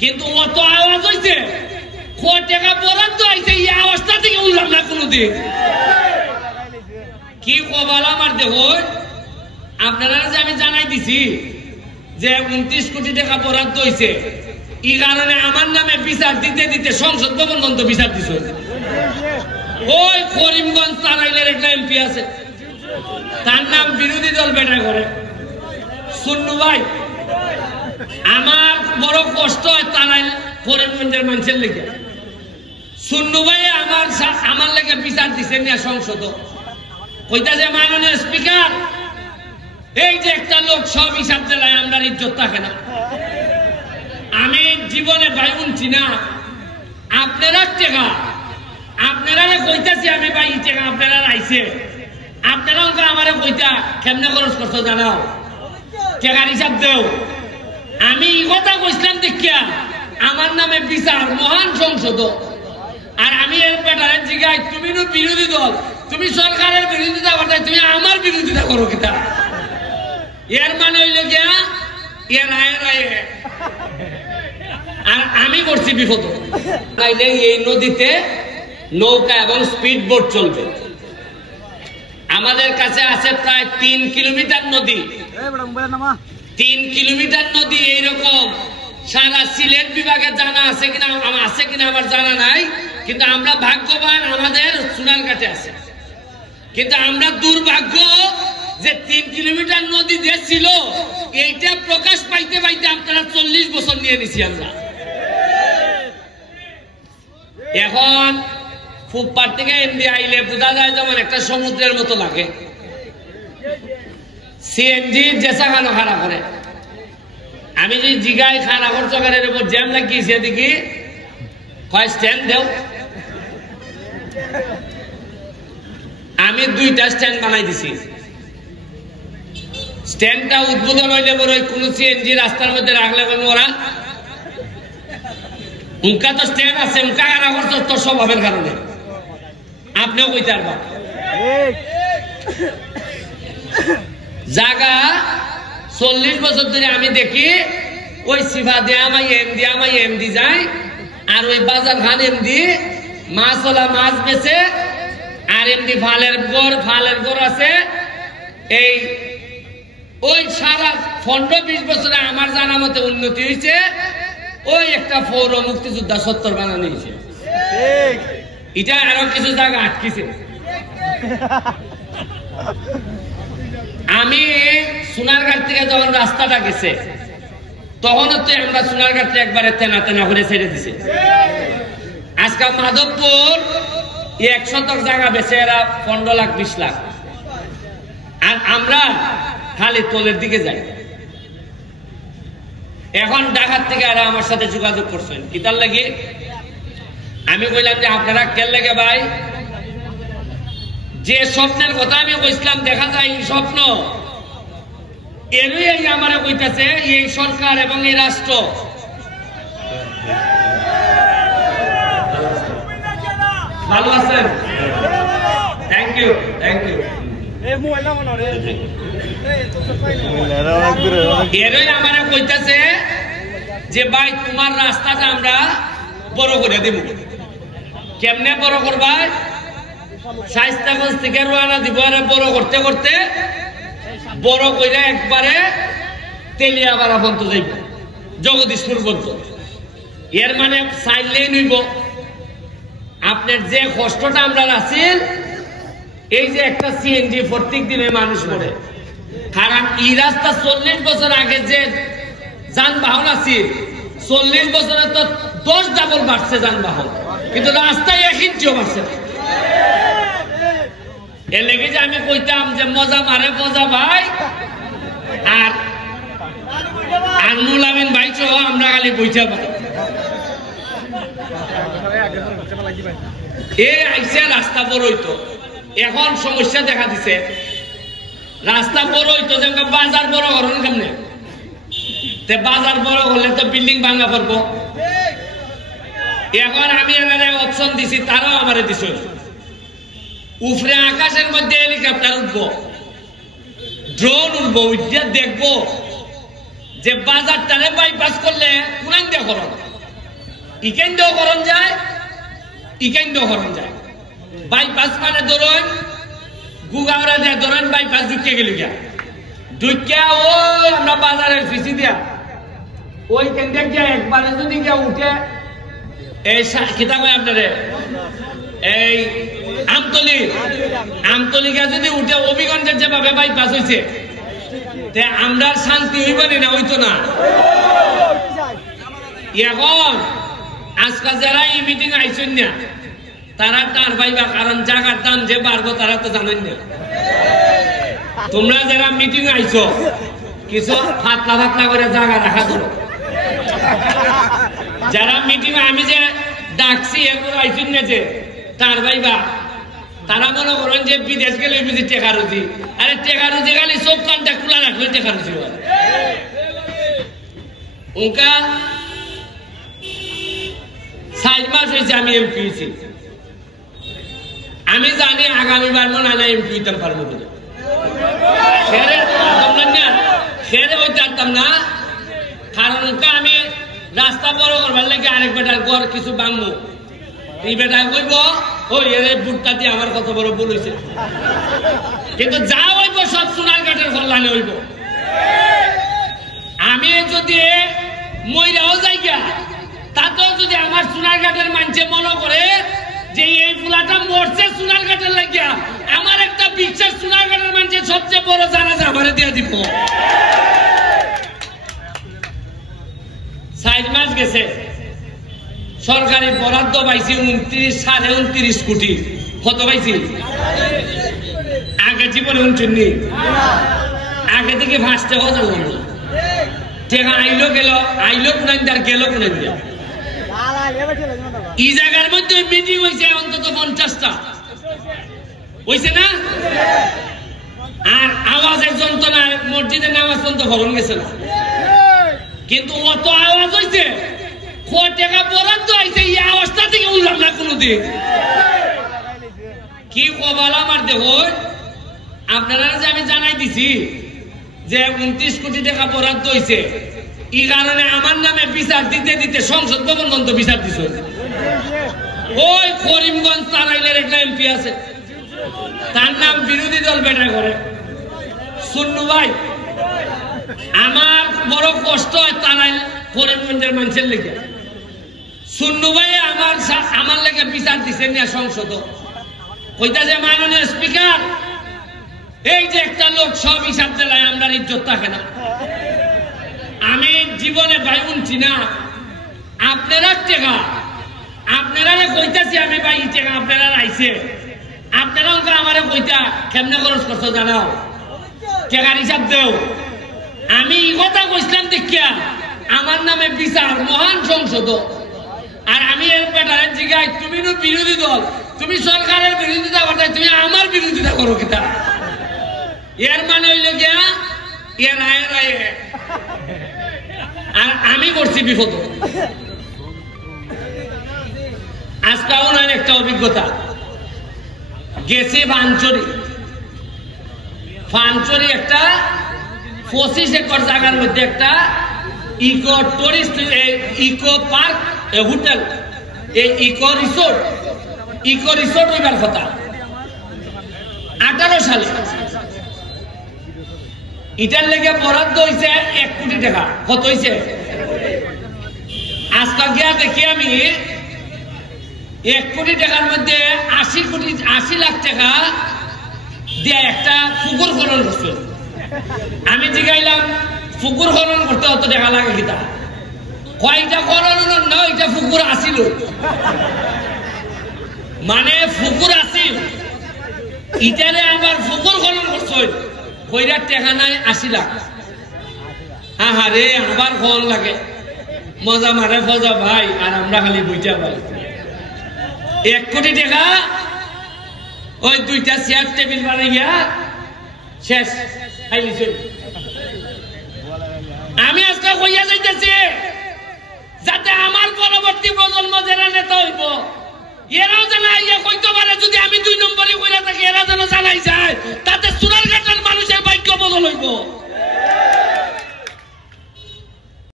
কিন্তু অত আওয়াজ হয়েছে টাকা বরাদ্দ আইছে এই আওয়াজটা থেকে উঠলাম না কোনোদিন। কি কবাল আমার দেহ আপনারা যে আমি জানাই দিছি যে 29 কোটি টাকা বরাদ্দ হয়েছে, এই কারণে আমার নামে বিচার দিতে দিতে সংসদ ভবন পর্যন্ত বিচার দিছে। ওই করিমগঞ্জ তারাইলের একটা এমপি আছে, তার নাম বিরোধী দল বেটা করে সুন্নু ভাই। আমার বড় কষ্ট হয় তারাইল করিমগঞ্জের মানুষের লেগে। সুন্নু ভাই আমার লেগে বিচার দিছে নিয়ে সংসদ কইতাছে, মাননীয় স্পিকার এই যে একটা লোক সব হিসাব জেলায় আমরা ইজ্জত থাকে না। আমি জীবনে ভাই উনছি না, আপনারা টেকা আপনারা কইতাছি আমি ভাই টেকা আপনারা আইছে, আপনারা আমারে কইতা কেমনে খরচ করছো জানাও, টেকার হিসাব দেও। আমি এই কথা কইছিলাম দেখিয়া আমার নামে বিচার মহান সংসদ। আর আমি এর বেটারে জিগাই তুমি তো বিরোধী দল, তুমি সরকারের বিরোধিতা করতে, তুমি আমার বিরোধিতা করো কিতা? এর মানে হইল গিয়া এর আয়ের আয়ে আর আমি করছি বিপদ। তাইলে এই নদীতে নৌকা এবং স্পিড বোট চলবে। আমাদের কাছে আছে প্রায় 3 কিলোমিটার নদী, 3 কিলোমিটার নদী। এইরকম সারা সিলেট বিভাগে জানা আছে কিনা আমার জানা নাই, কিন্তু আমরা ভাগ্যবান আমাদের সোনারঘাটে আছে। কিন্তু আমরা দুর্ভাগ্য যে 3 কিলোমিটার নদী যে ছিল এইটা প্রকাশ পাইতে পাইতে আপনারা 40 বছর নিয়ে নিছি আমরা। এখন ফুটপাত থেকে এমডি আইলে বোঝা যায় যেমন একটা সমুদ্রের মতো লাগে। সিএনজি জেসা খানো খাড়া করে, আমি যদি জিগাই খানা খরচ করে জ্যাম লাগিয়েছি দেখি কয় স্ট্যান্ড দেও। আমি 2টা স্ট্যান্ড বানাই দিছি। স্ট্যান্ডটা উদ্বোধন হইলে বড় কোন সিএনজি রাস্তার মধ্যে রাখলে ওরা উনকা তো স্ট্যান্ড আছে, উনকা খানা খরচ তো স্বভাবের কারণে আপনিও কইতে পারবেন। জায়গা 40 বছর ধরে আমি দেখি ওই সিফা দিয়ে আমায় এমডি যায়, আর ওই বাজার খান এমডি মাছওয়ালা মাছ বেছে, আর এমডি ফালের গড় আছে। এই ওই সারা 15-20 বছরে আমার জানা মতে উন্নতি হয়েছে। ওই একটা পৌর মুক্তিযোদ্ধা 70 বানানো হয়েছে, এটা আরো কিছু জায়গা আটকিছে। আমি সোনারঘাট থেকে যখন রাস্তাটা গেছে তখন তো আমরা সোনারঘাট একবারে তেনা তেনা করে ছেড়ে দিছে। আজকে মাধবপুর 1 শতক জায়গা বেছে এরা 15 লাখ 20 লাখ, আর আমরা খালি তোলের দিকে যাই। এখন ঢাকার থেকে এরা আমার সাথে যোগাযোগ করছেন কিতার লাগে। আমি কইলাম যে আপনারা কেন লাগে ভাই, যে স্বপ্নের কথা আমি কইছিলাম দেখা যায় এই স্বপ্ন এরই আমার কইতাছে এই সরকার এবং এই রাষ্ট্র। ভালো আছেন? Thank you. এরই আমার কইতাছে যে ভাই তোমার রাস্তাটা আমরা বড় করে দিব। কেমনে বড় করবা? শাইস্তাগঞ্জ থেকে রওনা দিব, আর বড় করতে করতে বড় কইরা একবারে তেলিয়াপাড়া পর্যন্ত যাইব, জগদীশপুর পর্যন্ত। এর মানে চাইলেই নিব আপনার যে কষ্টটা আমরা আছেন। এই যে একটা সিএনজি প্রত্যেক দিনে মানুষ মরে, কারণ এই রাস্তা 40 বছর আগে যে যানবাহন আছে 40 বছরে তো 10 ডাবল বাড়ছে যানবাহন, কিন্তু রাস্তায় 1 ইঞ্চিও বাড়ছে না। এর লেগে যে আমি কইতাম যে মজা মারে মজা ভাই, আর আনমুল আমিন ভাই সহ আমরা খালি বইটা পাই। এই আইসে রাস্তা বড় হইতো, এখন সমস্যা দেখা দিছে। রাস্তা বড় হইতো যেমন বাজার বড় করেন কেমনে, বাজার বড় হলে তো বিল্ডিং ভাঙা পড়বো। এখন আমি এনারে অপশন দিছি, তারাও আমারে দিছে উপরে আকাশের মধ্যে হেলিকপ্টার উঠবো, ড্রোন উঠবো, উঠে দেখবো যে বাজারটারে বাইপাস করলে কোরআন দিয়ে করো। ইকেন্দ্র করণ যায় ইকেন্দ্র করণ যায় বাইপাস মানে ধরুন গুগাওরা দেয় ধরুন বাইপাস ঢুকে গেল গিয়া ঢুকিয়া ওই আমরা বাজারের ফিসি দিয়া ওই কেন্দ্রে গিয়া একবারে যদি গিয়া উঠে এই কিতাব হয় আপনারে এই আমতলিকা যদি উঠে অভিগঞ্জের যেভাবে বাইপাস হয়েছে আমরা শান্তি হইবানি না হইতো না এখন আজকাল যারা এই মিটিং আইসেন না তারা টার পাইবা কারণ জায়গার দাম যে বাড়বো তারা তো জানেন না তোমরা যারা মিটিং আইছো কিছু ফাতলা ফাতলা করে জায়গা রাখা করো যারা মিটিং আমি যে ডাকছি এরপর আইসেন না যে টার পাইবা তারা মনে করেন যে বিদেশ গেলে বুঝি টেকা রুজি আরে টেকা রুজি খালি সব কানটা খোলা রাখলে টেকা রুজি হয় উনকা 4 মাস হয়েছে আমি এমপি হয়েছি আমি জানি আগামীবার মনে হয় এমপি হইতাম পারবো বলে খেরে হইতে পারতাম না কারণ আমি রাস্তা বড় করবার লাগে আরেক বেটার ঘর কিছু বাংবো এই বেটা কইব ওই এর বুটটা দিয়ে আমার কত বড় ভুল হয়েছে কিন্তু যা হইব সব সোনার ঘাটের কল্যাণে হইব আমি যদি মইরাও যাইগা তাতেও যদি আমার সোনার ঘাটের মানুষে মনে করে যে এই ফুলাটা মরছে সোনার ঘাটের লাগিয়া আমার একটা বিশ্বাস সোনার ঘাটের মানুষের সবচেয়ে বড় জানাজা আমারে দিয়ে দিব 4 মাস গেছে সরকারি বরাদ্দ পাইছি 29.29 কোটি কত পাইছি আগে জীবনে উঠেননি আগে থেকে ফাঁসতে কথা বলবো টেকা আইলো কোনাই তার গেল কোনাই দিয়া এই জায়গার মধ্যে মিটিং হয়েছে অন্তত 50টা হয়েছে না আর আওয়াজের যন্ত্রণায় মসজিদে নামাজ পর্যন্ত ভরণ গেছে না কিন্তু অত আওয়াজ হয়েছে টাকা বরাদ্দ হয়েছে এই আওয়াজটা থেকে উঠলাম না কোনোদিন কি কবাল আমার দেহ আপনারা যে আমি জানাই দিছি যে 29 কোটি টাকা বরাদ্দ হয়েছে এই কারণে আমার নামে বিচার দিতে দিতে সংসদ ভবন পর্যন্ত বিচার দিছে ওই করিমগঞ্জ তারাইলের একটা এমপি আছে তার নাম বিরোধী দল বেটা করে সুন্নু ভাই আমার বড় কষ্ট হয় তারাইল করিমগঞ্জের মানুষের লেগে সুন্নু ভাই আমার লেগে বিচার দিছে না সংসদ কইতা যে মাননীয় স্পিকার এই যে একটা লোক সব হিসাব দিলায় আমরা ইজ্জত থাকে না আমি জীবনে ভাই উনছি না আপনারা টেকা আপনারা কইতাছি আমি ভাই টেকা আপনারা আইছে আপনারা আমারে কইতা কেমনে খরচ করছো জানাও টেকার হিসাব দেও আমি এই কথা কইছিলাম দেখিয়া আমার নামে বিচার মহান সংসদ আর আমি এর বেটারে জিগাই তুমি তো বিরোধী দল তুমি সরকারের বিরোধিতা করতে তুমি আমার বিরোধিতা করো কিতা এর মানে হইল গিয়া এর আয়ের আয়ে আর আমি করছি বিপদ আজকে ওনার একটা অভিজ্ঞতা গেছে ফানচুরি একটা 25 একর জায়গার মধ্যে একটা eco tourist eco park hotel এই ইকো রিসোর্ট হইবার কথা 18 সালে এটার লেগে বরাদ্দ হয়েছে 1 কোটি টাকা কত হয়েছে আজকে গিয়া দেখি আমি 1 কোটি টাকার মধ্যে 80 লাখ টাকা দিয়ে একটা পুকুর খনন করছে আমি জিগাইলাম পুকুর খনন করতে অত টাকা লাগে কিতা কয়টা খনন না এটা পুকুর আসিল মানে পুকুর আসিল ইটারে আবার পুকুর খনন করছে কইরা টাকা নাই 80 লাখ হ্যাঁ রে আবার ফল লাগে মজা মারে ফজা ভাই আর আমরা খালি বুঝা ভাই 1 কোটি টাকা ওই 2টা চেয়ার টেবিল বানাইয়া শেষ খাইলিছে আমি আজকে কইয়া যাইতেছি যাতে আমার পরবর্তী প্রজন্ম যারা নেতা হইব এরাও যেন আইয়া কইতে পারে যদি আমি 2 নম্বরে কইরা থাকি এরা যেন জানাই যায়